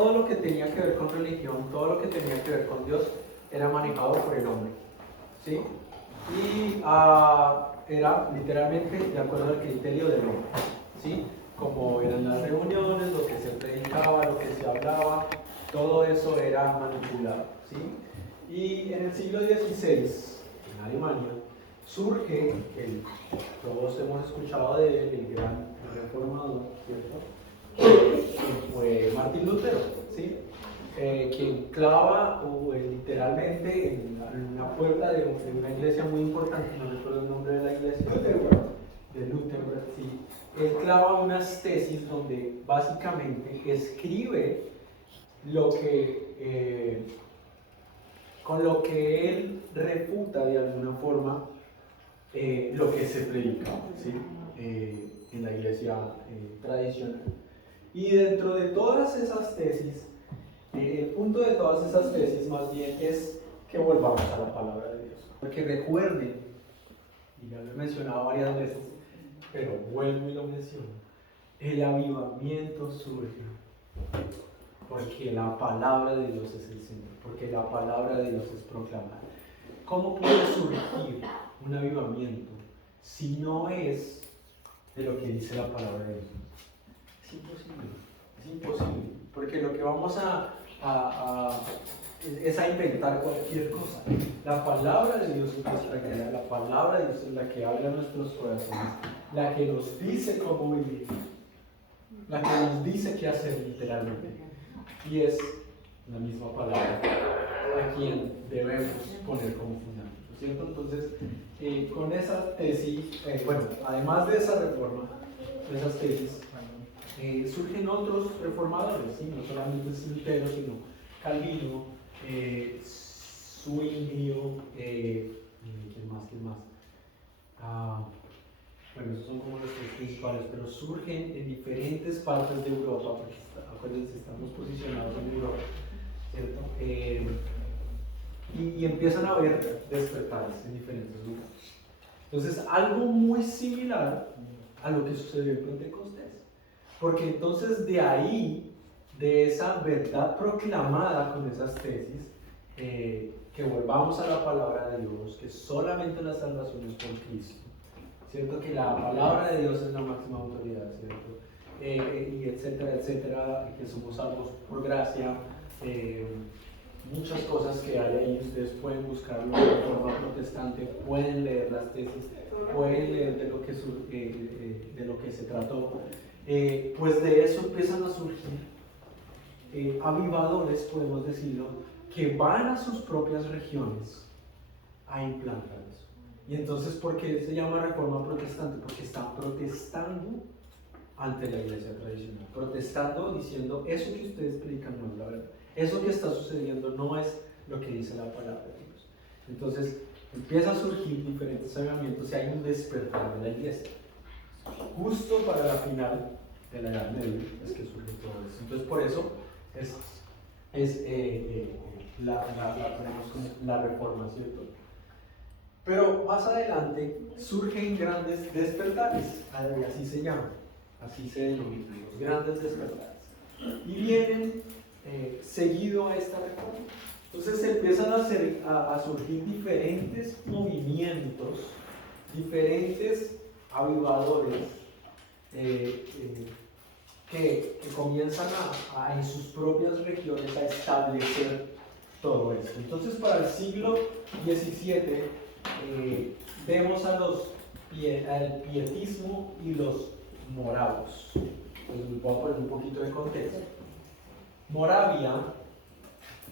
todo lo que tenía que ver con religión, todo lo que tenía que ver con Dios, era manejado por el hombre, ¿sí? Y era literalmente de acuerdo al criterio del hombre, ¿sí? Como eran las reuniones, lo que se predicaba, lo que se hablaba, todo eso era manipulado, ¿sí? Y en el siglo XVI, en Alemania, surge, todos hemos escuchado de él, el gran reformador, ¿cierto? Que fue Martín Lutero, ¿sí? Quien clava literalmente en una puerta de una iglesia muy importante, no recuerdo el nombre de la iglesia, de Lutero, sí. Él clava unas tesis donde básicamente escribe lo que, con lo que él refuta de alguna forma lo que se predicaba, ¿sí? En la iglesia tradicional. Y dentro de todas esas tesis, el punto de todas esas tesis más bien es que volvamos a la palabra de Dios. Porque recuerden, y ya lo he mencionado varias veces, pero vuelvo y lo menciono, el avivamiento surge porque la palabra de Dios es el Señor, porque la palabra de Dios es proclamada. ¿Cómo puede surgir un avivamiento si no es de lo que dice la palabra de Dios? Es imposible, porque lo que vamos es a inventar cualquier cosa. La palabra de Dios es nuestra guía, la palabra de Dios es la que habla a nuestros corazones, la que nos dice cómo vivir, la que nos dice qué hacer literalmente. Y es la misma palabra a quien debemos poner como fundamento, ¿cierto? Entonces, con esa tesis, bueno, además de esa reforma, de esas tesis, surgen otros reformadores, ¿sí? No solamente Lutero, sino Calvino, Zwinglio, ¿quién más? Bueno, esos son como los tres principales, pero surgen en diferentes partes de Europa, porque acuérdense, estamos posicionados en Europa, ¿cierto? Y empiezan a haber despertares en diferentes lugares. Entonces, algo muy similar a lo que sucedió en Pentecostés. Porque entonces de ahí, de esa verdad proclamada con esas tesis, que volvamos a la palabra de Dios, que solamente la salvación es por Cristo, ¿cierto? Que la palabra de Dios es la máxima autoridad, ¿cierto? Y etcétera, que somos salvos por gracia, muchas cosas que hay ahí, ustedes pueden buscarlo de forma protestante, pueden leer las tesis, pueden leer de lo que se trató. Pues de eso empiezan a surgir avivadores, podemos decirlo, que van a sus propias regiones a implantar eso. Y entonces, ¿por qué se llama reforma protestante? Porque están protestando ante la iglesia tradicional, protestando, diciendo, eso que ustedes predican no es la verdad, eso que está sucediendo no es lo que dice la palabra de Dios. Entonces, empieza a surgir diferentes avivamientos y hay un despertar de la iglesia. Justo para la final de la Edad Media es que surge todo eso. Entonces, por eso tenemos como la reforma, ¿cierto? Pero más adelante surgen grandes despertares, así se llaman, así se denominan, los grandes despertares. Y vienen seguido a esta reforma. Entonces empiezan a surgir diferentes movimientos, diferentes avivadores que comienzan en sus propias regiones a establecer todo esto. Entonces, para el siglo XVII vemos al pietismo y los moravos. Pues voy a poner un poquito de contexto. Moravia,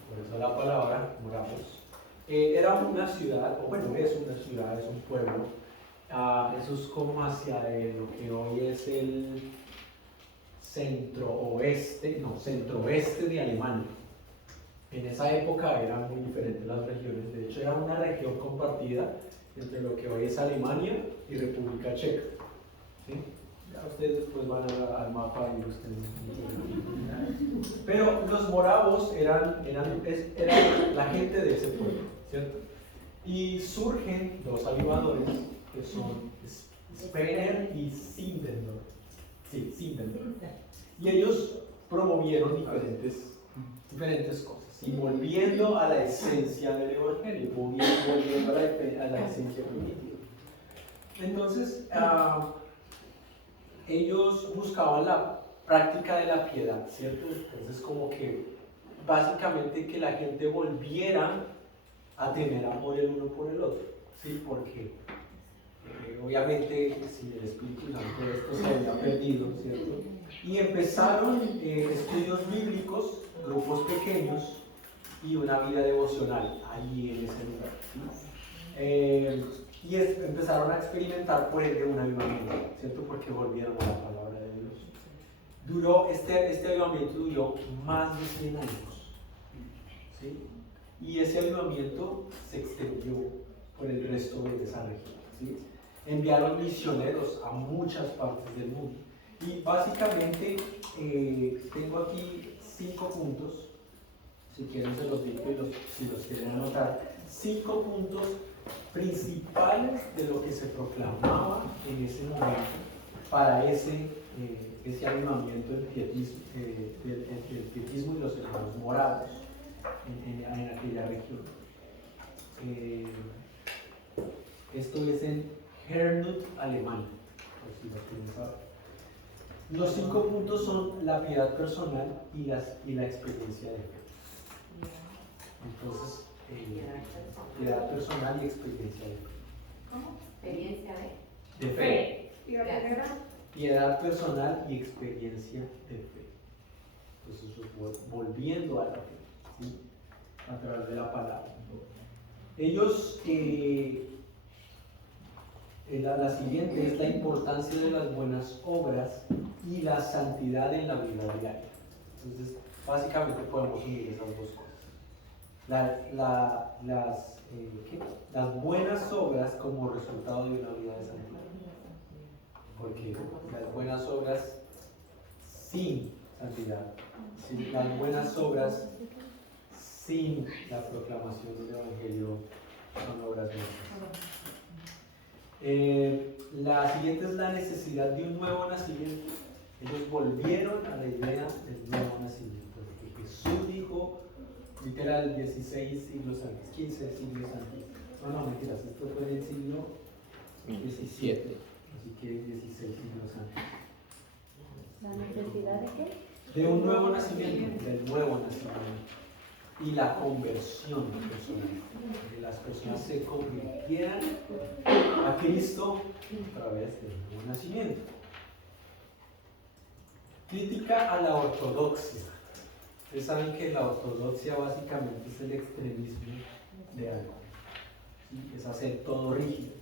por eso la palabra moravos, era una ciudad, o bueno, es una ciudad, es un pueblo. Eso es como hacia lo que hoy es el centro-oeste de Alemania. En esa época eran muy diferentes las regiones, de hecho era una región compartida entre lo que hoy es Alemania y República Checa. ¿Sí? Ya ustedes después van al mapa y ustedes. Pero los moravos eran la gente de ese pueblo, ¿cierto? Y surgen dos avivadores que son Spener y Zinzendorf. Sí, Zinzendorf. Y ellos promovieron diferentes diferentes cosas. Y volviendo a la esencia del Evangelio, volviendo a la esencia primitiva. Entonces, ellos buscaban la práctica de la piedad, ¿cierto? Entonces, como que básicamente que la gente volviera a tener amor el uno por el otro, ¿sí? Porque obviamente sin el Espíritu Santo esto se había perdido, ¿cierto? Y empezaron estudios bíblicos, grupos pequeños y una vida devocional ahí en ese lugar, ¿sí? Y empezaron a experimentar por ende un avivamiento, ¿cierto? Porque volvieron a la palabra de Dios. Este avivamiento duró más de 100 años, ¿sí? Y ese avivamiento se extendió por el resto de esa región, ¿sí? Enviaron misioneros a muchas partes del mundo. Y básicamente tengo aquí 5 puntos, si quieren se los digo si los quieren anotar, 5 puntos principales de lo que se proclamaba en ese momento para ese avivamiento del pietismo y los hermanos morados en aquella región. Esto es en Hernut, Alemania, por si lo quieren saber. Los 5 puntos son la piedad personal y la experiencia de fe. Entonces, piedad personal y experiencia de fe. ¿Cómo? ¿Experiencia de? De fe. ¿Y la primera? Piedad personal y experiencia de fe. Entonces, volviendo a la fe, ¿sí? A través de la palabra. Ellos, la siguiente es la importancia de las buenas obras y la santidad en la vida diaria. Entonces, básicamente podemos unir esas dos cosas. Las buenas obras como resultado de una vida de santidad. Porque las buenas obras sin santidad, las buenas obras sin la proclamación del Evangelio son obras buenas. La siguiente es la necesidad de un nuevo nacimiento. Ellos volvieron a la idea del nuevo nacimiento. Que Jesús dijo, literal, 16 siglos antes, 15 siglos antes. No, mentiras, esto fue en el siglo 17, así que 16 siglos antes. ¿La necesidad de qué? De un nuevo nacimiento, del nuevo nacimiento. Y la conversión personal. Que las personas se convirtieran a Cristo a través del nuevo nacimiento. Crítica a la ortodoxia. Ustedes saben que la ortodoxia básicamente es el extremismo de algo. ¿Sí? Es hacer todo rígido.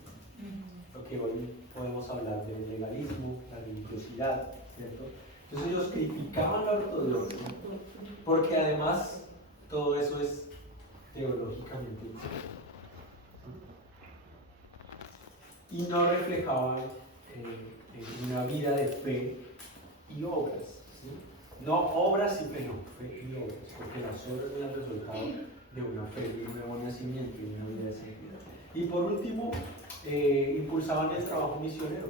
Lo que hoy podemos hablar del legalismo, la religiosidad, ¿cierto? Entonces ellos criticaban la ortodoxia porque además todo eso es teológicamente incorrecto. Y no reflejaban una vida de fe y obras. ¿Sí? No obras y fe, no, fe y obras, porque las obras son el resultado de una fe, de un nuevo nacimiento y de una vida de santidad. Y por último, impulsaban el trabajo misionero.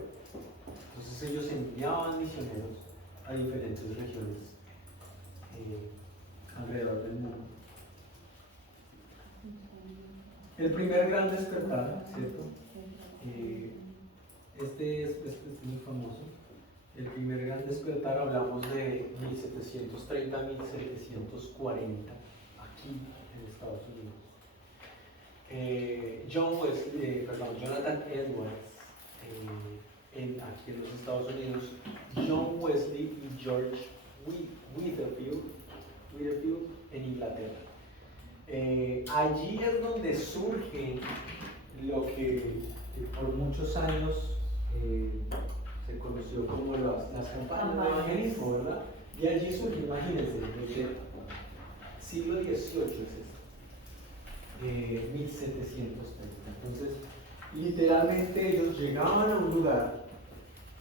Entonces ellos enviaban misioneros a diferentes regiones alrededor del mundo. El primer gran despertar, ¿cierto? Este es muy famoso. El primer gran despertar, hablamos de 1730-1740, aquí en Estados Unidos. Jonathan Edwards, aquí en los Estados Unidos, John Wesley y George Whitefield en Inglaterra. Allí es donde surge lo que por muchos años se conoció como las campañas de evangelismo, ¿verdad? Y allí surge, imagínense, desde el siglo XVIII es esto, 1730. Entonces, literalmente ellos llegaban a un lugar,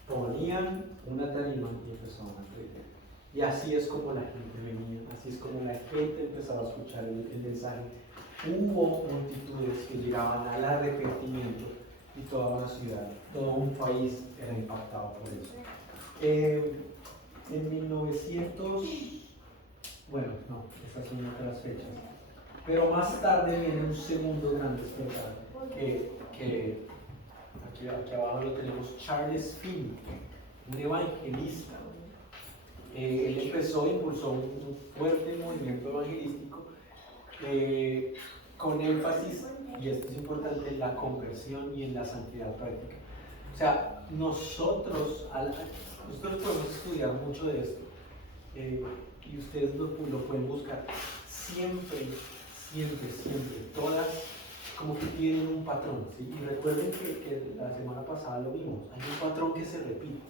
ponían una tarima y empezaban a predicar. Y así es como la gente venía, así es como la gente empezaba a escuchar el mensaje. Hubo multitudes que llegaban al arrepentimiento y toda una ciudad, todo un país era impactado por eso. En 1900, Bueno, no, esas son otras fechas. Pero más tarde viene un segundo gran despertar, que aquí abajo lo tenemos, Charles Finney, un evangelista. Él impulsó un fuerte movimiento evangelístico con énfasis, y esto es importante, en la conversión y en la santidad práctica. O sea, nosotros podemos estudiar mucho de esto, y ustedes lo pueden buscar. Siempre, todas como que tienen un patrón, ¿sí? Y recuerden que la semana pasada lo vimos, hay un patrón que se repite.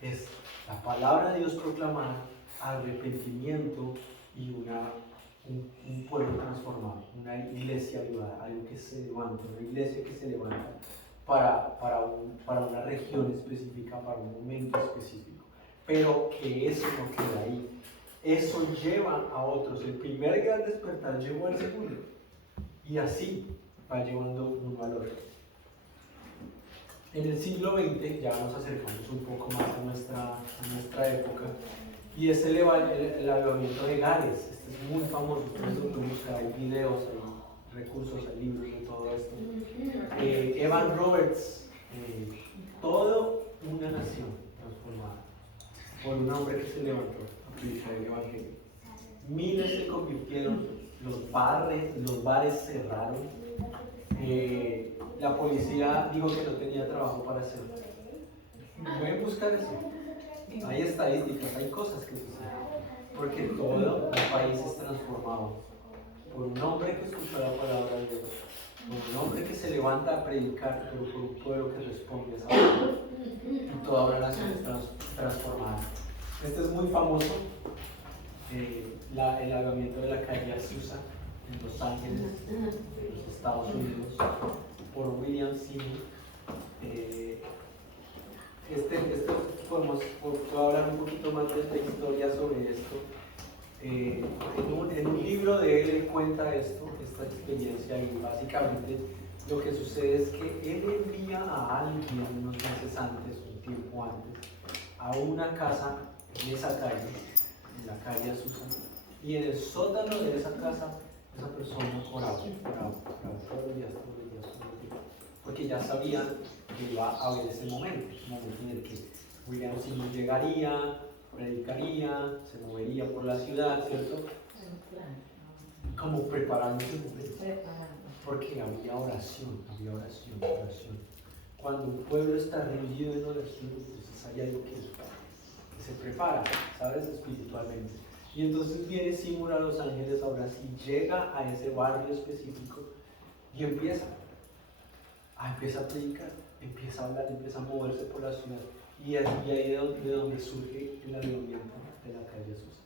Es la palabra de Dios proclamada, arrepentimiento y un pueblo transformado, una iglesia avivada, algo que se levanta, una iglesia que se levanta para una región específica, para un momento específico. Pero que eso no queda ahí. Eso lleva a otros. El primer gran despertar llevó al segundo. Y así va llevando uno al otro. En el siglo XX, ya nos acercamos un poco más a nuestra época, y es el avivamiento de Gales. Este es muy famoso, ustedes lo pueden buscar, hay videos, hay recursos, hay libros de todo esto. Evan Roberts, toda una nación transformada por un hombre que se levantó a predicar el evangelio. Miles se convirtieron, los bares cerraron. La policía dijo que no tenía trabajo para hacerlo. Pueden buscar eso. Hay estadísticas, hay cosas que suceden. Porque todo el país es transformado por un hombre que escucha la palabra de Dios, por un hombre que se levanta a predicar, pero por un pueblo que responde a esa palabra. Y toda una nación es transformada. Este es muy famoso, el avivamiento de la calle Azusa en Los Ángeles, en los Estados Unidos, por William Seymour. Puedo hablar un poquito más de esta historia sobre esto. En un libro de él cuenta esta experiencia, y básicamente lo que sucede es que él envía a alguien unos meses antes, un tiempo antes, a una casa en esa calle, en la calle Azusa, y en el sótano de esa casa, esa persona oraba todos los días, porque ya sabían que iba a haber ese momento en el que William Seymour llegaría, predicaría, se movería por la ciudad, ¿cierto? Como preparando ese momento. Porque había oración. Cuando un pueblo está rendido en oración, entonces hay algo que se prepara, ¿sabes? Espiritualmente. Y entonces viene Seymour a Los Ángeles, ahora sí, llega a ese barrio específico y empieza a predicar, empieza a hablar, empieza a moverse por la ciudad. Y ahí de donde surge el avivamiento de la calle Azusa.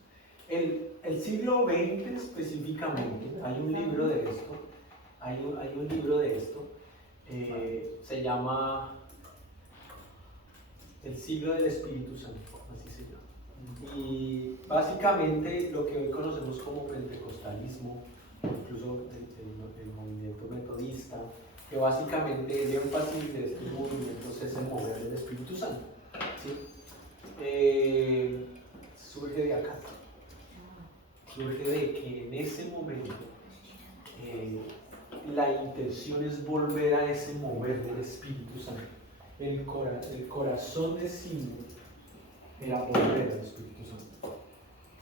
El siglo XX específicamente, hay un libro de esto, se llama El siglo del Espíritu Santo, así se llama. Y básicamente lo que hoy conocemos como pentecostalismo, incluso el movimiento metodista, que básicamente el énfasis de estos movimientos es el mover del Espíritu Santo, ¿sí? Surge de acá, surge de que en ese momento la intención es volver a ese mover del Espíritu Santo. El corazón de Seymour era volver al Espíritu Santo,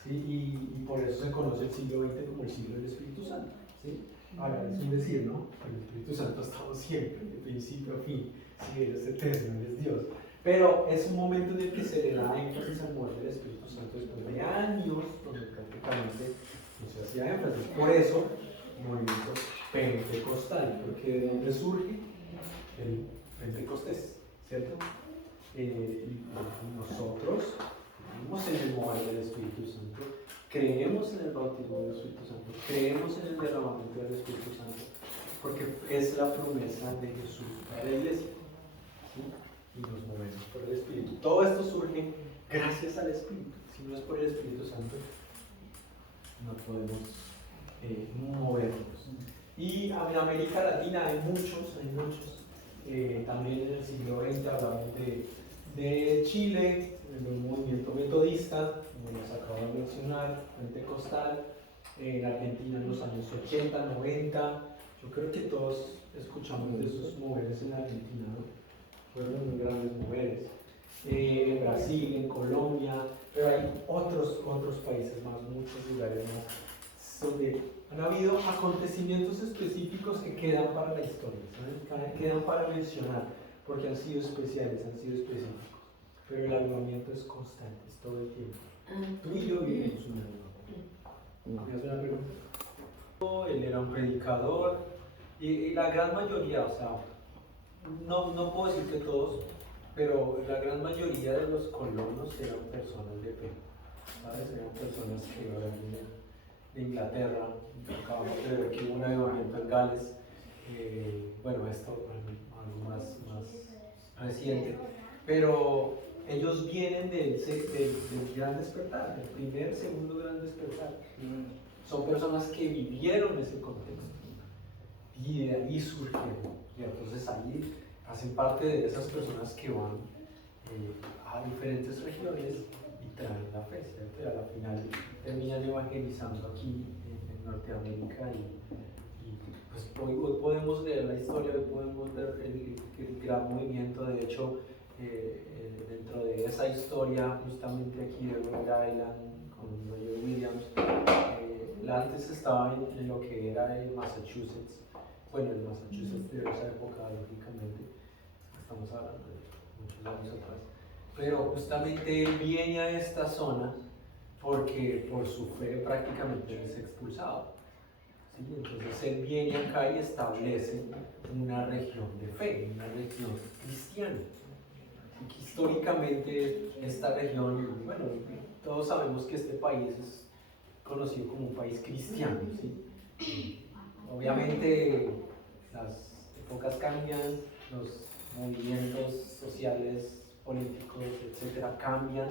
¿sí? Y por eso se conoce el siglo XX como el siglo del Espíritu Santo, ¿sí? Ahora, es un decir, ¿no? El Espíritu Santo ha estado siempre, de principio a fin. Sí, Él es eterno, Él es Dios. Pero es un momento en el que se le da énfasis al mover del Espíritu Santo después de años donde prácticamente no se hacía énfasis. Por eso, el movimiento pentecostal, porque ¿de dónde surge? El Pentecostés, ¿cierto? Y nosotros creemos en el mover del Espíritu Santo, creemos en el bautismo del Espíritu Santo, creemos en el derramamiento del Espíritu Santo, porque es la promesa de Jesús para la iglesia, ¿sí? Y nos movemos por el Espíritu. Todo esto surge gracias al Espíritu. Si no es por el Espíritu Santo, no podemos movernos. Y en América Latina hay muchos. También en el siglo XX hablamos de Chile, en el movimiento metodista, como les acabo de mencionar, pentecostal, en Argentina en los años 80, 90. Yo creo que todos escuchamos de esos moveres en Argentina, ¿no? Fueron muy grandes moveres. En Brasil, en Colombia, pero hay otros países más, muchos lugares más, donde han habido acontecimientos específicos que quedan para la historia, ¿saben? Quedan para mencionar, porque han sido especiales, han sido específicos. Pero el avivamiento es constante, es todo el tiempo. Tú y yo vivimos un avivamiento. ¿Me haces una pregunta? Él era un predicador y la gran mayoría, o sea, no puedo decir que todos, pero la gran mayoría de los colonos eran personas de fe, ¿sabes? Eran personas que eran de Inglaterra. Acabamos de ver que hubo un avivamiento en Gales. Bueno, esto algo más reciente, pero ellos vienen del gran despertar, del primer, segundo gran despertar. Son personas que vivieron ese contexto y de ahí surgieron. Y entonces ahí hacen parte de esas personas que van a diferentes regiones y traen la fe, ¿cierto? Y a la final terminan evangelizando aquí en Norteamérica y pues hoy podemos leer la historia, hoy podemos ver el gran movimiento. De hecho, dentro de esa historia, justamente aquí de Rhode Island, con Roger Williams, antes estaba en lo que era el Massachusetts. Bueno, el Massachusetts de esa época, lógicamente, estamos hablando de muchos años atrás, pero justamente él viene a esta zona porque por su fe prácticamente es expulsado. ¿Sí? Entonces él viene acá y establece una región de fe, una región cristiana. Y que históricamente esta región, bueno, todos sabemos que este país es conocido como un país cristiano, ¿sí? Obviamente las épocas cambian, los movimientos sociales, políticos, etcétera, cambian,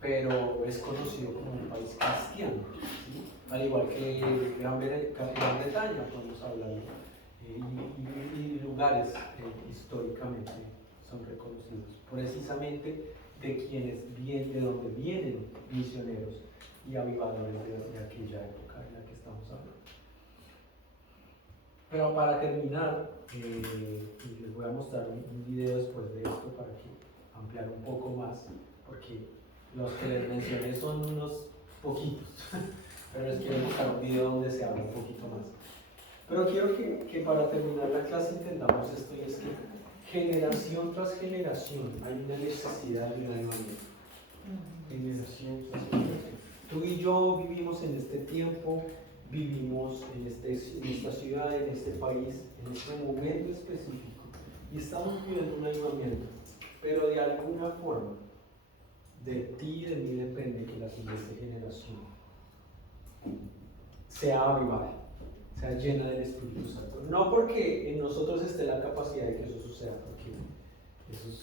pero es conocido como un país cristiano, ¿sí? Al igual que Gran Bretaña, podemos hablar, y lugares históricamente son reconocidos precisamente de donde vienen misioneros y avivadores de aquella época en la que estamos hablando. Pero para terminar, y les voy a mostrar un video después de esto para que ampliar un poco más, porque los que les mencioné son unos poquitos, pero les quiero mostrar un video donde se habla un poquito más. Pero quiero que para terminar la clase entendamos esto, y es que generación tras generación hay una necesidad de un avivamiento. Generación tras generación. Tú y yo vivimos en este tiempo, vivimos en esta ciudad, en este país, en este momento específico, y estamos viviendo un avivamiento, pero de alguna forma, de ti y de mí depende que la siguiente generación sea avivada, sea llena del Espíritu Santo. No porque en nosotros esté la capacidad de que eso suceda, porque eso es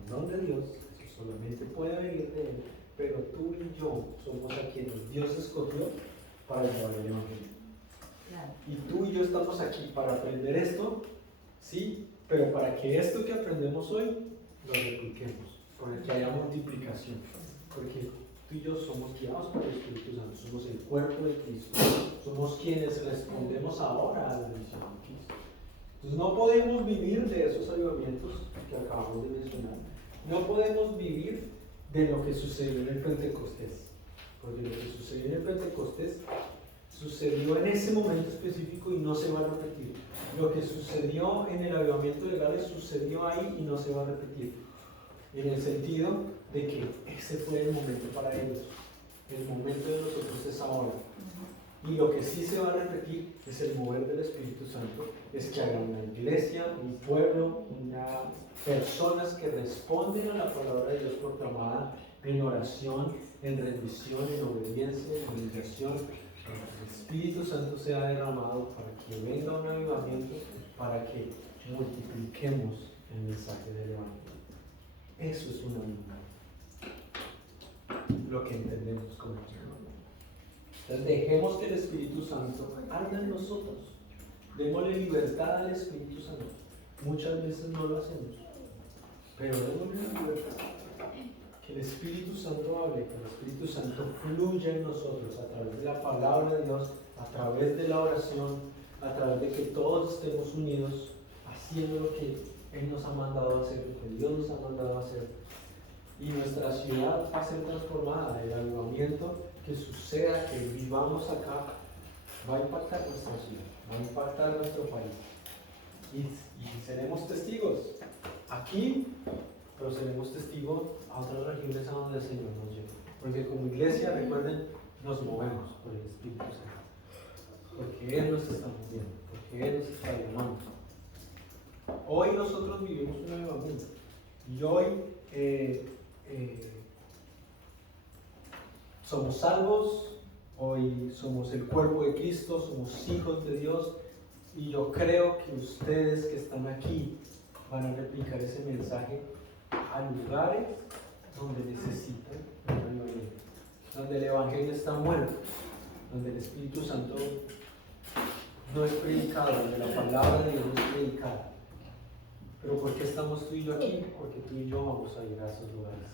un don de Dios, eso solamente puede venir de Él, pero tú y yo somos a quienes Dios escogió para llevar el Evangelio. Claro. Y tú y yo estamos aquí para aprender esto, sí, pero para que esto que aprendemos hoy lo repliquemos, para que haya multiplicación, porque tú y yo somos guiados por el Espíritu Santo, somos el cuerpo de Cristo, somos quienes respondemos ahora a la misión de Cristo. Entonces no podemos vivir de esos avivamientos que acabamos de mencionar, no podemos vivir de lo que sucedió en el Pentecostés, porque lo que sucedió en el Pentecostés sucedió en ese momento específico y no se va a repetir. Lo que sucedió en el avivamiento de Gales sucedió ahí y no se va a repetir, en el sentido de que ese fue el momento para ellos, el momento de nosotros es ahora. Y lo que sí se va a repetir es el mover del Espíritu Santo, es que haya una iglesia, un pueblo, unas personas que responden a la palabra de Dios proclamada en oración, en rendición, en obediencia, en humillación. El Espíritu Santo sea derramado para que venga un avivamiento, para que multipliquemos el mensaje del Evangelio. Eso es un avivamiento, lo que entendemos como avivamiento. Entonces dejemos que el Espíritu Santo arda en nosotros, démosle libertad al Espíritu Santo. Muchas veces no lo hacemos, pero démosle libertad, Que el Espíritu Santo hable, que el Espíritu Santo fluya en nosotros a través de la palabra de Dios, a través de la oración, a través de que todos estemos unidos haciendo lo que Él nos ha mandado a hacer, lo que Dios nos ha mandado a hacer. Y nuestra ciudad va a ser transformada. El avivamiento que suceda, que vivamos acá, va a impactar nuestra ciudad, va a impactar nuestro país. Y seremos testigos aquí, pero seremos testigos a otras regiones a donde el Señor nos lleva. Porque como iglesia, recuerden, nos movemos por el Espíritu Santo. Porque Él nos está moviendo, porque Él nos está llamando. Hoy nosotros vivimos un avivamiento. Y hoy somos salvos, hoy somos el cuerpo de Cristo, somos hijos de Dios. Y yo creo que ustedes que están aquí van a replicar ese mensaje a lugares donde necesitan un avivamiento, donde el Evangelio está muerto, donde el Espíritu Santo no es predicado, donde la palabra de Dios no es predicada. Pero ¿por qué estamos tú y yo aquí? Porque tú y yo vamos a ir a esos lugares.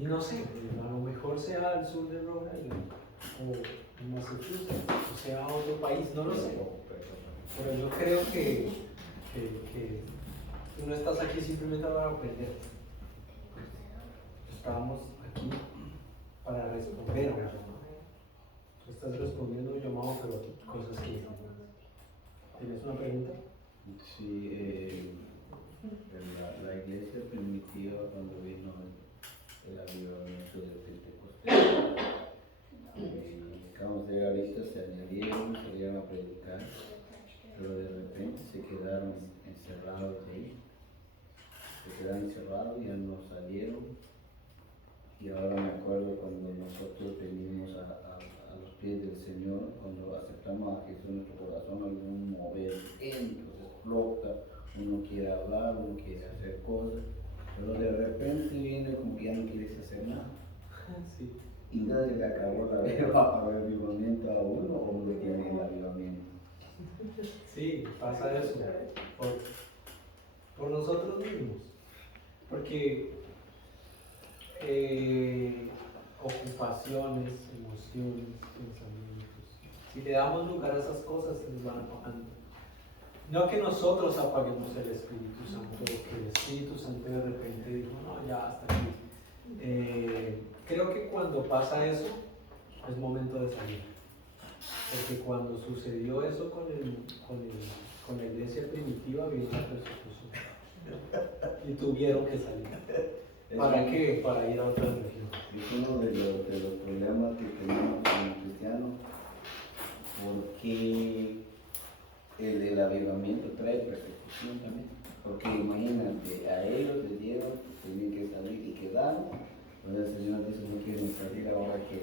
Y no sé, a lo mejor sea al sur de Rhode Island, o en Massachusetts, o sea a otro país, no lo sé. Pero yo creo que tú no estás aquí simplemente para aprender. Estamos aquí para responder a un llamado. Tú estás respondiendo a un llamado, pero cosas que no. ¿Tienes una pregunta? Sí, la iglesia primitiva cuando vino el avivamiento de Pentecostés, acabamos de llegar ahorita, se añadieron, salieron a predicar, pero de repente se quedaron encerrados ahí, se quedaron encerrados, ya no salieron. Y ahora me acuerdo cuando nosotros venimos a los pies del Señor, cuando aceptamos a Jesús en nuestro corazón, hay un mover dentro, se explota, uno quiere hablar, uno quiere hacer cosas, pero de repente viene como que ya no quieres hacer nada. Sí. Y nadie le acabó el avivamiento a uno, o uno tiene el avivamiento. Sí, pasa eso por nosotros mismos, porque ocupaciones, emociones, pensamientos, si le damos lugar a esas cosas, se nos van apagando. No que nosotros apaguemos el Espíritu Santo, que el Espíritu Santo de repente dijo, no, ya hasta aquí. Creo que cuando pasa eso, es momento de salir. Porque cuando sucedió eso con la iglesia primitiva, vino la persecución. Y tuvieron que salir. ¿Para qué? Para ir a otra región. Es uno de los problemas que tenemos como cristianos, porque el avivamiento trae persecución también. Porque imagínate, a ellos les dieron, tenían que salir y quedaron. Entonces el Señor dice, no quieren salir, ahora que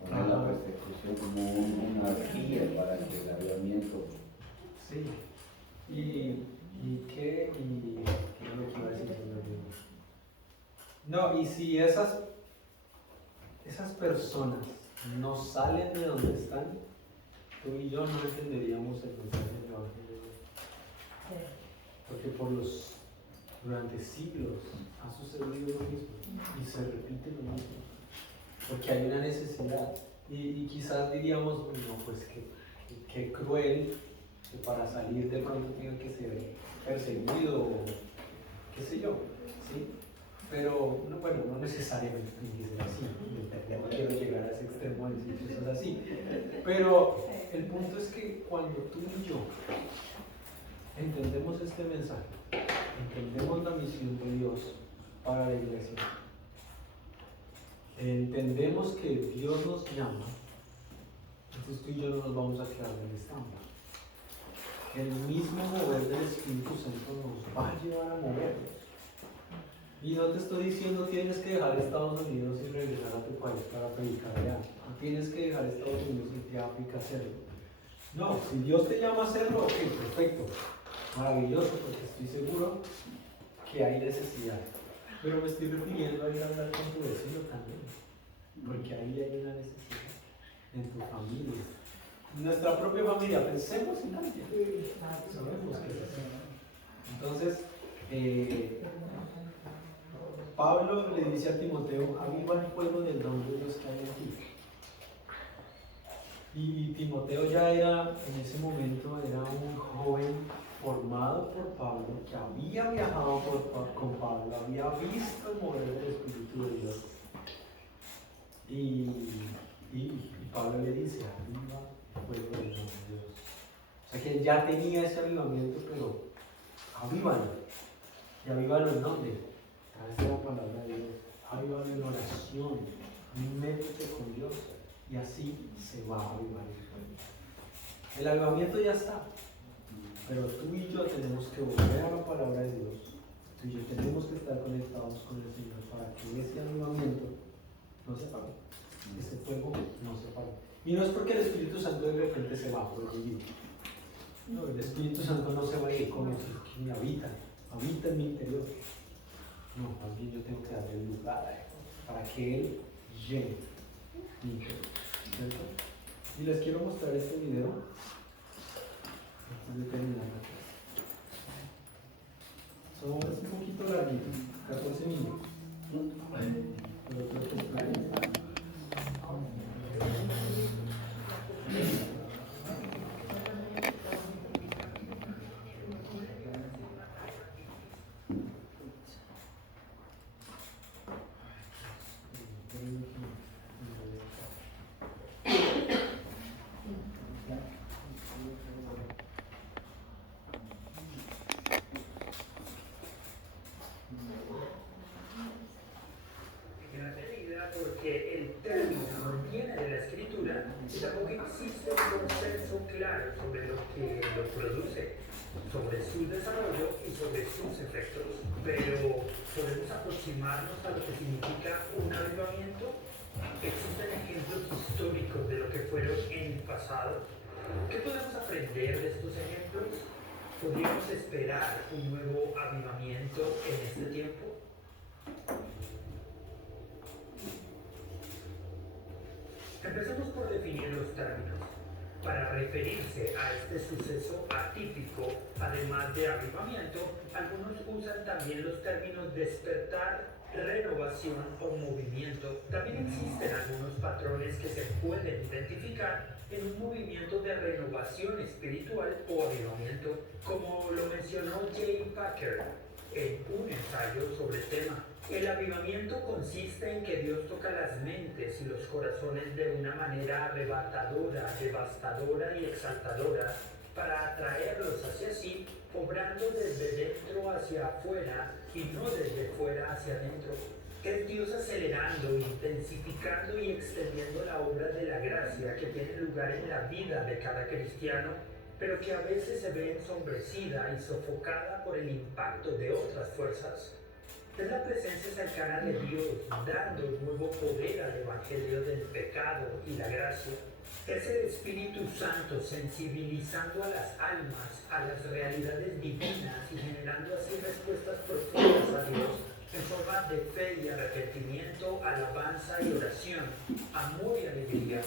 poner la persecución como una guía para que el avivamiento. Sí. ¿Y qué? ¿Y qué es lo que iba a decir? No, y si esas personas no salen de donde están, tú y yo no entenderíamos el mensaje del Evangelio. Porque durante siglos ha sucedido lo mismo y se repite lo mismo. Porque hay una necesidad. Y quizás diríamos, no, pues qué cruel que para salir de pronto tenga que ser perseguido o qué sé yo, ¿sí? Pero no, bueno, no necesariamente tiene que ser así. No quiero llegar a ese extremo de decir cosas así. Pero el punto es que cuando tú y yo entendemos este mensaje, entendemos la misión de Dios para la iglesia, entendemos que Dios nos llama, entonces tú y yo no nos vamos a quedar donde estamos. El mismo mover del Espíritu Santo nos va a llevar a movernos. Y no te estoy diciendo tienes que dejar Estados Unidos y regresar a tu país para predicar allá. No tienes que dejar Estados Unidos y irte a África a hacerlo. No, si Dios te llama a hacerlo, ok, perfecto, maravilloso, porque estoy seguro que hay necesidad. Pero me estoy refiriendo a ir a hablar con tu vecino también, porque ahí hay una necesidad en tu familia. En nuestra propia familia, pensemos en alguien. Sabemos que es así. Entonces, Pablo le dice a Timoteo, aviva el fuego del don de Dios que hay en ti. Y Timoteo ya era, en ese momento, era un joven formado por Pablo, que había viajado con Pablo, había visto el mover del Espíritu de Dios. Y Pablo le dice, aviva el fuego del don de Dios. O sea que él ya tenía ese avivamiento, pero avívalo. ¿Y avívalo en dónde? A través de la palabra de Dios. Avívalo en oración. Métete con Dios. Y así se va a avivar el fuego. El avivamiento ya está. Pero tú y yo tenemos que volver a la palabra de Dios. Tú y yo tenemos que estar conectados con el Señor para que ese avivamiento no se apague. Ese fuego no se apague. Y no es porque el Espíritu Santo de repente se va por vivir. No, el Espíritu Santo no se va a ir con eso, que me habita en mi interior. No, más bien yo tengo que darle el lugar a Él, para que Él llene mi interior. ¿Cierto? Y les quiero mostrar este video antes de terminar la clase. Es un poquito larguito, 14 minutos. Pero creo que está bien. Porque el término no viene de la escritura y tampoco existe un consenso claro sobre lo que lo produce, sobre su desarrollo y sobre sus efectos. Pero podemos aproximarnos a lo que significa un avivamiento. Existen ejemplos históricos de lo que fueron en el pasado. ¿Qué podemos aprender de estos ejemplos? ¿Podríamos esperar un nuevo avivamiento en este tiempo? Empecemos por definir los términos. Para referirse a este suceso atípico, además de avivamiento, algunos usan también los términos despertar, renovación o movimiento. También existen algunos patrones que se pueden identificar en un movimiento de renovación espiritual o avivamiento, como lo mencionó J. Packer en un ensayo sobre el tema. El avivamiento consiste en que Dios toca las mentes y los corazones de una manera arrebatadora, devastadora y exaltadora para atraerlos hacia sí, obrando desde dentro hacia afuera y no desde fuera hacia adentro. Es Dios acelerando, intensificando y extendiendo la obra de la gracia que tiene lugar en la vida de cada cristiano, pero que a veces se ve ensombrecida y sofocada por el impacto de otras fuerzas. Es la presencia cercana de Dios dando nuevo poder al evangelio del pecado y la gracia. Es el Espíritu Santo sensibilizando a las almas a las realidades divinas y generando así respuestas profundas a Dios en forma de fe y arrepentimiento, alabanza y oración, amor y alegría,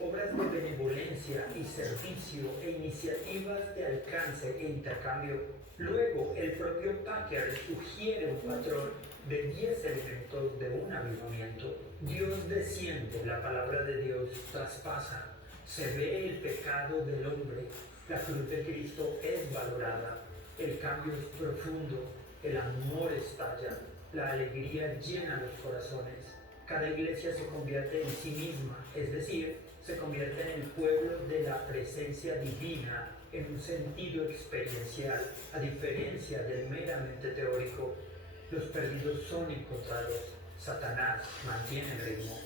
obras de benevolencia y servicio e iniciativas de alcance e intercambio. Luego, el propio Packer sugiere un patrón de 10 elementos de un avivamiento. Dios desciende, la palabra de Dios traspasa, se ve el pecado del hombre, la cruz de Cristo es valorada, el cambio es profundo, el amor estalla, la alegría llena los corazones. Cada iglesia se convierte en sí misma, es decir, se convierte en el pueblo de la presencia divina en un sentido experiencial, a diferencia del meramente teórico. Los perdidos son encontrados, Satanás mantiene el ritmo.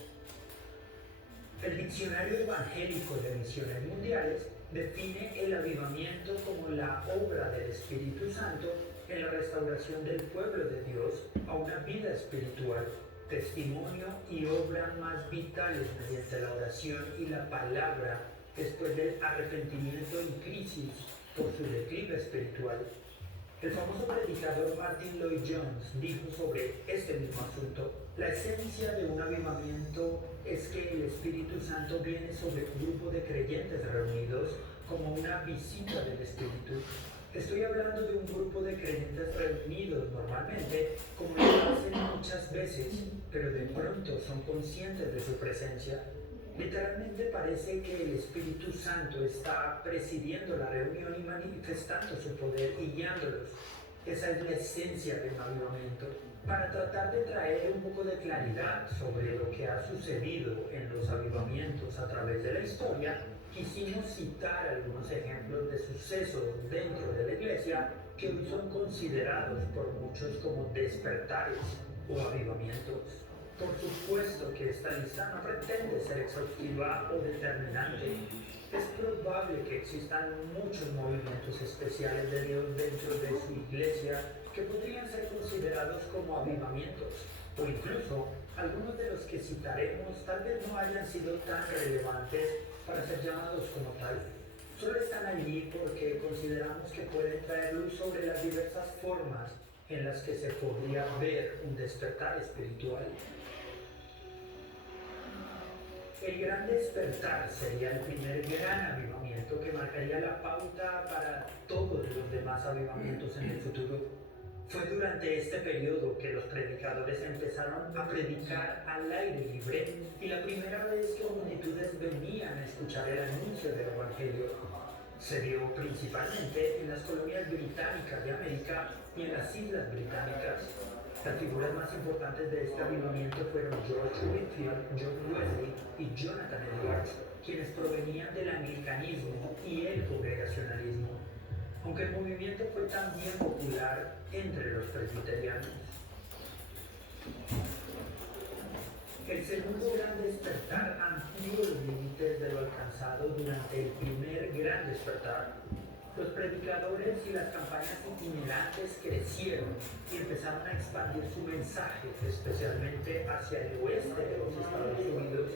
El Diccionario Evangélico de Misiones Mundiales define el avivamiento como la obra del Espíritu Santo en la restauración del pueblo de Dios a una vida espiritual, testimonio y obra más vitales mediante la oración y la palabra después del arrepentimiento en crisis por su declive espiritual. El famoso predicador Martin Lloyd-Jones dijo sobre este mismo asunto: la esencia de un avivamiento es que el Espíritu Santo viene sobre un grupo de creyentes reunidos como una visita del Espíritu. Estoy hablando de un grupo de creyentes reunidos normalmente, como lo hacen muchas veces, pero de pronto son conscientes de su presencia. Literalmente parece que el Espíritu Santo está presidiendo la reunión y manifestando su poder y guiándolos. Esa es la esencia del avivamiento. Para tratar de traer un poco de claridad sobre lo que ha sucedido en los avivamientos a través de la historia, quisimos citar algunos ejemplos de sucesos dentro de la iglesia que hoy son considerados por muchos como despertares o avivamientos. Por supuesto que esta lista no pretende ser exhaustiva o determinante. Es probable que existan muchos movimientos especiales de Dios dentro de su iglesia que podrían ser considerados como avivamientos, o incluso algunos de los que citaremos tal vez no hayan sido tan relevantes para ser llamados como tal. Solo están allí porque consideramos que pueden traer luz sobre las diversas formas en las que se podría ver un despertar espiritual. El gran despertar sería el primer gran avivamiento que marcaría la pauta para todos los demás avivamientos en el futuro. Fue durante este periodo que los predicadores empezaron a predicar al aire libre y la primera vez que multitudes venían a escuchar el anuncio del Evangelio. Se dio principalmente en las colonias británicas de América y en las Islas Británicas. Las figuras más importantes de este avivamiento fueron George Whitefield, John Wesley y Jonathan Edwards, quienes provenían del anglicanismo y el congregacionalismo, aunque el movimiento fue también popular entre los presbiterianos. El segundo gran despertar amplió los límites de lo alcanzado durante el primer gran despertar. Los predicadores y las campañas itinerantes crecieron y empezaron a expandir su mensaje, especialmente hacia el oeste de los Estados Unidos.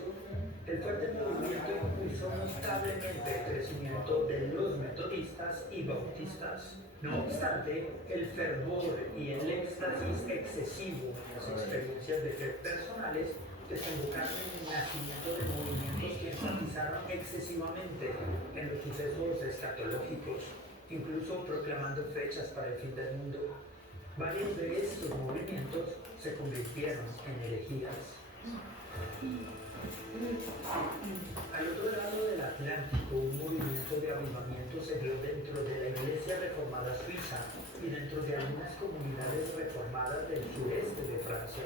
El fuerte movimiento impulsó notablemente el crecimiento de los metodistas y bautistas. No obstante, el fervor y el éxtasis excesivo en las experiencias de fe personales desembocaron en el nacimiento de movimientos que enfatizaron excesivamente en los sucesos escatológicos, incluso proclamando fechas para el fin del mundo. Varios de estos movimientos se convirtieron en herejías. Al otro lado del Atlántico, un movimiento de avivamiento se dio dentro de la Iglesia Reformada Suiza y dentro de algunas comunidades reformadas del sureste de Francia.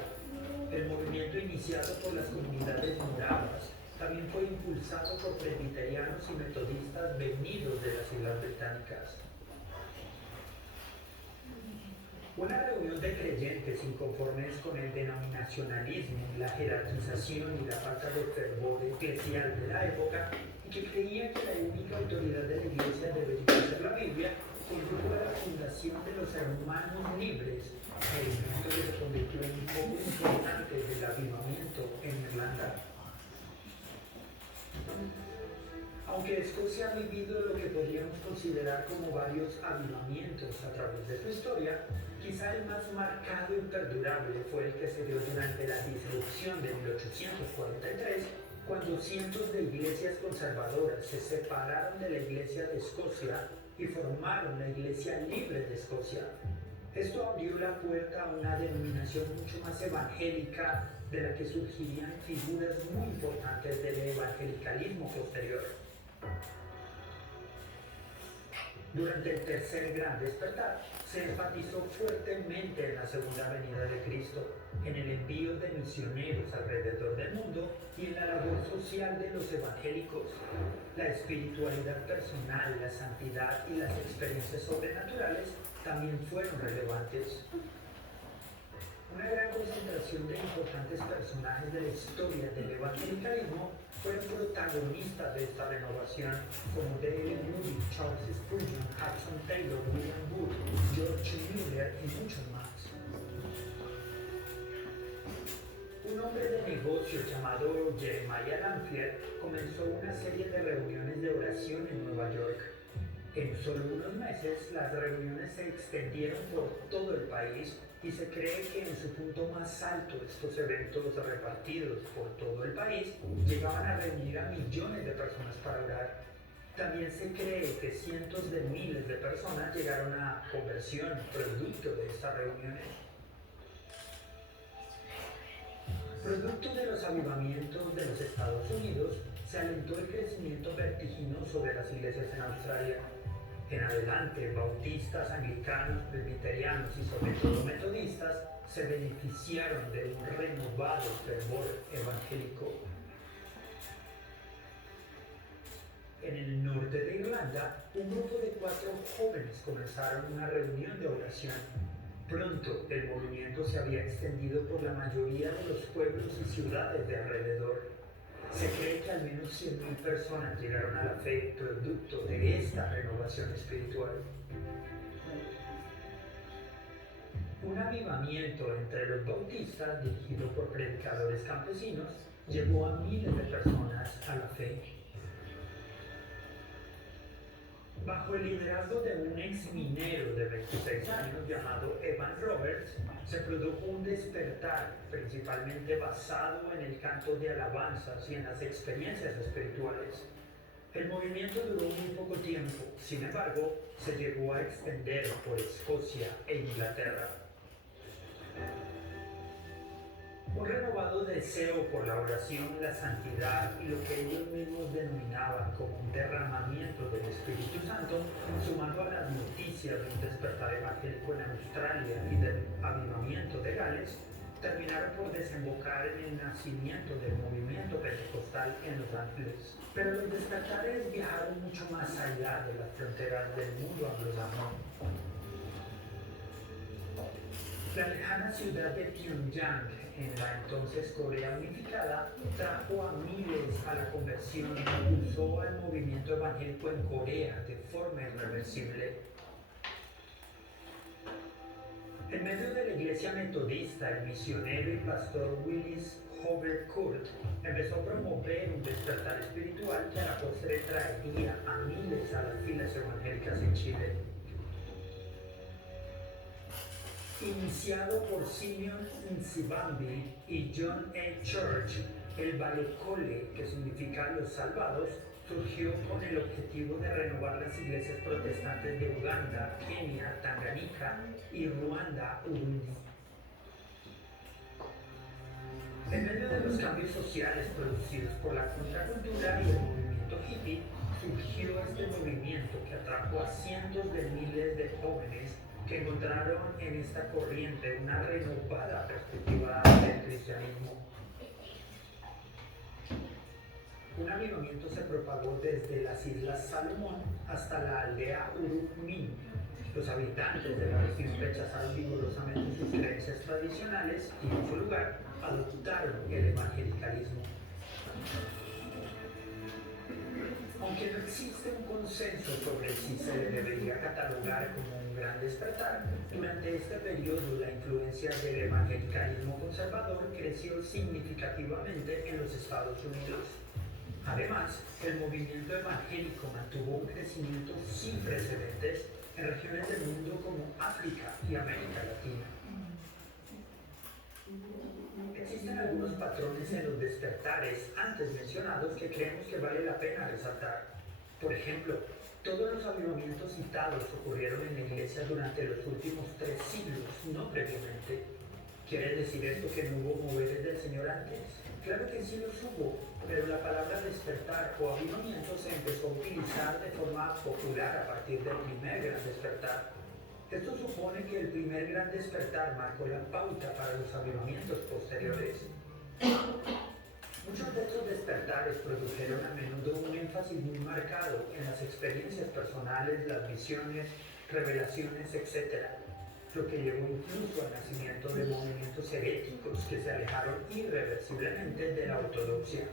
El movimiento iniciado por las comunidades moravas también fue impulsado por presbiterianos y metodistas venidos de las Islas Británicas. Una reunión de creyentes inconformes con el denominacionalismo, la jerarquización y la falta de fervor eclesial de la época, y que creían que la única autoridad de la Iglesia debería ser la Biblia, condujo a la fundación de los Hermanos Libres, movimiento que se convirtió en un foco importante del avivamiento en Irlanda. Aunque Escocia ha vivido lo que podríamos considerar como varios avivamientos a través de su historia, quizá el más marcado y perdurable fue el que se dio durante la disrupción de 1843, cuando cientos de iglesias conservadoras se separaron de la Iglesia de Escocia y formaron la Iglesia Libre de Escocia. Esto abrió la puerta a una denominación mucho más evangélica, de la que surgirían figuras muy importantes del evangelicalismo posterior. Durante el tercer gran despertar, se enfatizó fuertemente en la segunda venida de Cristo, en el envío de misioneros alrededor del mundo y en la labor social de los evangélicos. La espiritualidad personal, la santidad y las experiencias sobrenaturales también fueron relevantes. Una gran concentración de importantes personajes de la historia del evangelicalismo fueron protagonistas de esta renovación, como David Moody, Charles Spurgeon, Hudson Taylor, William Booth, George Mueller y muchos más. Un hombre de negocios llamado Jeremiah Lanphier comenzó una serie de reuniones de oración en Nueva York. En solo unos meses, las reuniones se extendieron por todo el país y se cree que en su punto más alto estos eventos repartidos por todo el país llegaban a reunir a millones de personas para orar. También se cree que cientos de miles de personas llegaron a conversión producto de estas reuniones. Producto de los avivamientos de los Estados Unidos, se alentó el crecimiento vertiginoso de las iglesias en Australia. En adelante, bautistas, anglicanos, presbiterianos y sobre todo metodistas se beneficiaron de un renovado fervor evangélico. En el norte de Irlanda, un grupo de 4 jóvenes comenzaron una reunión de oración. Pronto, el movimiento se había extendido por la mayoría de los pueblos y ciudades de alrededor. Se cree que al menos 100.000 personas llegaron a la fe producto de esta renovación espiritual. Un avivamiento entre los bautistas, dirigido por predicadores campesinos, llevó a miles de personas a la fe. Bajo el liderazgo de un ex minero de 26 años llamado Evan Roberts, se produjo un despertar principalmente basado en el canto de alabanzas y en las experiencias espirituales. El movimiento duró muy poco tiempo, sin embargo, se llegó a extender por Escocia e Inglaterra. Un renovado deseo por la oración, la santidad y lo que ellos mismos denominaban como un derramamiento del Espíritu Santo, sumado a las noticias de un despertar evangélico en Australia y del avivamiento de Gales, terminaron por desembocar en el nacimiento del movimiento pentecostal en Los Ángeles. Pero los despertares viajaron mucho más allá de las fronteras del mundo anglosajón. La lejana ciudad de Pyongyang, en la entonces Corea unificada, trajo a miles a la conversión y impulsó al movimiento evangélico en Corea de forma irreversible. En medio de la iglesia metodista, el misionero y pastor Willis Hobart Kurt empezó a promover un despertar espiritual que a la postre traería a miles a las filas evangélicas en Chile. Iniciado por Simeon Nsibambi y John E. Church, el Balekole, que significa los salvados, surgió con el objetivo de renovar las iglesias protestantes de Uganda, Kenia, Tanganica y Ruanda, Urundi. En medio de los cambios sociales producidos por la contracultura y el movimiento hippie, surgió este movimiento que atrajo a cientos de miles de jóvenes que encontraron en esta corriente una renovada perspectiva del cristianismo. Un avivamiento se propagó desde las Islas Salomón hasta la aldea Uruk Min. Los habitantes de la región rechazaron vigorosamente sus creencias tradicionales y en su lugar adoptaron el evangelicalismo. Aunque no existe un consenso sobre si se le debería catalogar como un gran despertar, durante este periodo la influencia del evangelicalismo conservador creció significativamente en los Estados Unidos. Además, el movimiento evangélico mantuvo un crecimiento sin precedentes en regiones del mundo como África y América Latina. Existen algunos patrones en los despertares antes mencionados que creemos que vale la pena resaltar. Por ejemplo, todos los avivamientos citados ocurrieron en la iglesia durante los últimos 3 siglos, no previamente. ¿Quiere decir esto que no hubo moveres del Señor antes? Claro que sí los hubo, pero la palabra despertar o avivamiento se empezó a utilizar de forma popular a partir del primer gran despertar. Esto supone que el primer gran despertar marcó la pauta para los avivamientos posteriores. Muchos de estos despertares produjeron a menudo un énfasis muy marcado en las experiencias personales, las visiones, revelaciones, etc., lo que llevó incluso al nacimiento de movimientos heréticos que se alejaron irreversiblemente de la ortodoxia.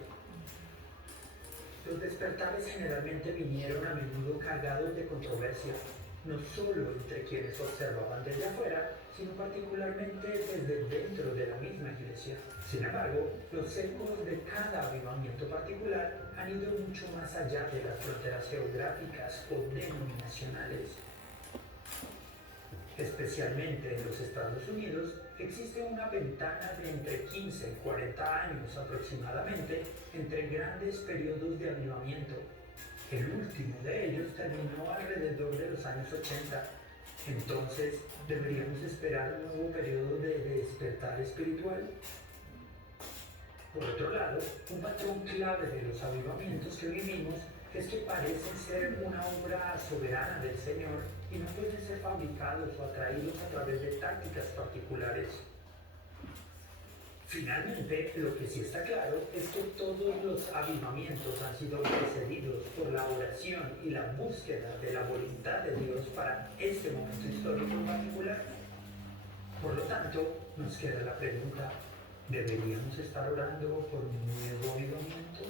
Los despertares generalmente vinieron a menudo cargados de controversia, no solo entre quienes observaban desde afuera, sino particularmente desde dentro de la misma iglesia. Sin embargo, los ecos de cada avivamiento particular han ido mucho más allá de las fronteras geográficas o denominacionales. Especialmente en los Estados Unidos, existe una ventana de entre 15 y 40 años aproximadamente entre grandes periodos de avivamiento. El último de ellos terminó alrededor de los años 80. Entonces, ¿deberíamos esperar un nuevo periodo de despertar espiritual? Por otro lado, un patrón clave de los avivamientos que vivimos es que parecen ser una obra soberana del Señor y no pueden ser fabricados o atraídos a través de tácticas particulares. Finalmente, lo que sí está claro es que todos los avivamientos han sido precedidos por la oración y la búsqueda de la voluntad de Dios para este momento histórico en particular. Por lo tanto, nos queda la pregunta, ¿deberíamos estar orando por un nuevo avivamiento?